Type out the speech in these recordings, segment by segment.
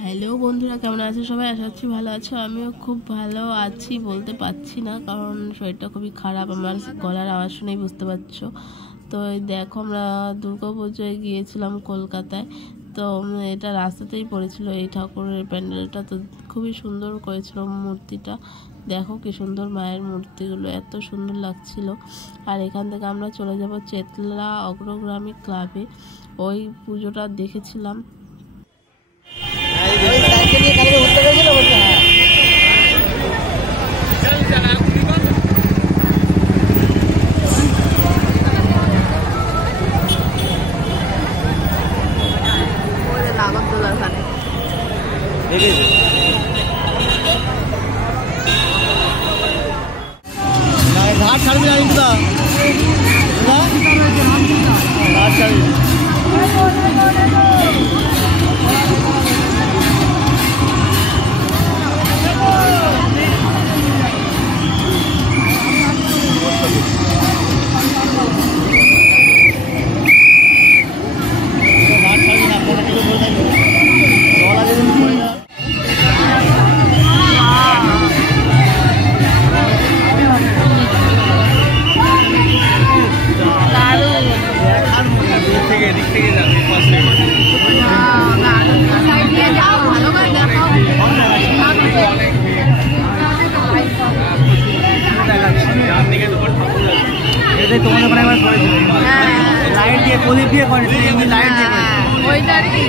Hello বন্ধুরা, কেমন আছো সবাই? আশা করছি ভালো আছো। আমিও খুব ভালো আছি, বলতে পারছি না কারণ শরীরটা খুবই খারাপ। আমার গলার আওয়াজ শুনেই বুঝতে পারছো। তো দেখো, আমরা দুর্গাপুজোয় গিয়েছিলাম কলকাতায়। তো এটা রাস্তাতেই পড়েছিল এই ঠাকুরের প্যান্ডেলটা। তো খুবই সুন্দর করেছিল মূর্তিটা। দেখো কি সুন্দর মায়ের মূর্তিগুলো, এত সুন্দর লাগছিল। আর এখান থেকে আমরা চলে যাব চেতলা অগ্রগ্রামী ক্লাবে। ওই পুজোটা দেখেছিলাম। ঘাট ছাড়বি না কিন্তু ঘাট ছাড়বি। তোমাদের ওখানে একবার করেছিল লাইট দিয়ে, প্রদীপ দিয়ে করেছিল, এমনি লাইট দিয়ে ওইটা আর কি।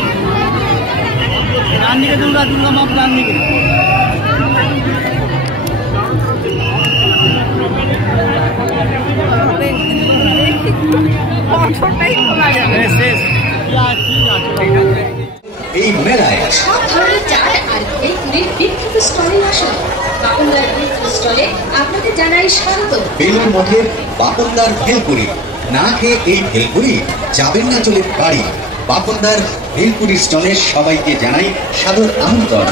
ডান দিকে দুর্গা মা, ডান দিকে এই মেলায় সব ধরনের চায় আর ভেলপুরির বিখ্যাত স্টলে আসুন। বাপনদার ভেলপুরি স্টলে আপনাদের জানাই স্বাগত। বেলুর মঠের বাপনদার ভেলপুরি, না খেয়ে এই ভেলপুরি যাবেন না চলে বাড়ি। বাপনদার ভেলপুরি স্টলে সবাইকে জানাই সাদর আমন্ত্রণ।